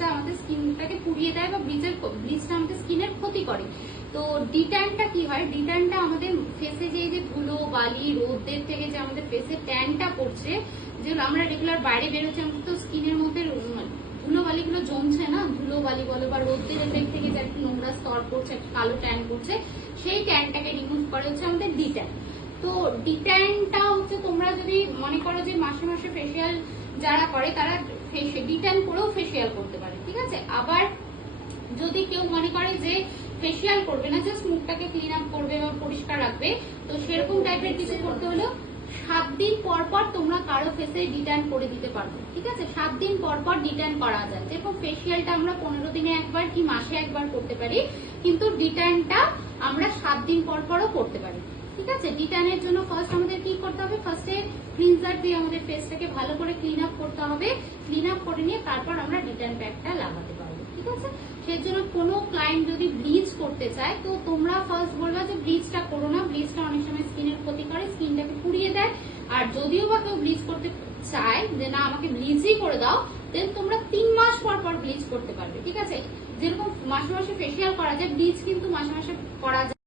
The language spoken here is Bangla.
ব্লিচটা আমাদের স্কিনটাকে পুড়িয়ে দেয় বা ব্লিচটা আমাদের স্কিনের ক্ষতি করে। তো ডিট্যানটা কি হয়, ডিট্যানটা আমাদের ফেসে যে ধুলো বালি রোদের থেকে যে আমাদের ফেসে ট্যানটা পড়ছে, যে আমরা রেগুলার বাইরে বেরোচ্ছি, আমাদের তো স্কিনের মধ্যে ধুলো বালিগুলো জমছে না, ধুলো বালি বলো বা রোদের এফেক্ট থেকে যে একটা নোংরা স্তর পড়ছে, একটা কালো ট্যান পড়ছে, সেই ট্যানটাকে রিমুভ করে হচ্ছে আমাদের ডিট্যান। তো ডিট্যানটা হচ্ছে তোমরা যদি মনে করো যে মাসে মাসে ফেসিয়াল যারা করে তারা ডিট্যান করেও ফেসিয়াল করতে পারে, ঠিক আছে। আবার যদি কেউ মনে করে যে ফেসিয়াল করবে না, জাস্ট মুখটাকে ক্লিন আপ করবে বা পরিষ্কার রাখবে, তো সেরকম টাইপের কিছু করতে হলেও 7 দিন পর পর তোমরা কারো ফেসে ডিট্যান করে দিতে পারবে, ঠিক আছে। 7 দিন পর পর ডিট্যান করা যায়। যেরকম ফেসিয়ালটা আমরা 15 দিনে একবার কি মাসে একবার করতে পারি, কিন্তু ডিট্যানটা আমরা 7 দিন পর পরও করতে পারি, ঠিক আছে। ডিট্যানের জন্য ফার্স্ট আমাদের কি করতে হবে, ফার্স্টে ক্লিনজার দিয়ে আমাদের ফেসটাকে ভালো করে ক্লিন আপ করতে হবে। ক্লিন আপ করে নিয়ে তারপর আমরা ডিট্যান প্যাকটা লাগাতে পারবো, ঠিক আছে। সেজন্য কোনো ক্লায়েন্ট যদি ব্লিচ করতে চায়, তো তোমরা ফার্স্ট বলবা যে ব্লিচটা করো না, ব্লিচটা অনেক সময় স্কিনের ক্ষতি করে, স্কিনটাকে পুড়িয়ে দেয়। আর যদিও বা কেউ ব্লিচ করতে চায় যে না আমাকে ব্লিচই করে দাও, দেন তোমরা 3 মাস পর পর ব্লিচ করতে পারবে, ঠিক আছে। যেরকম মাসে মাসে ফেসিয়াল করা যায়, ব্লিচ কিন্তু মাসে মাসে করা যায়।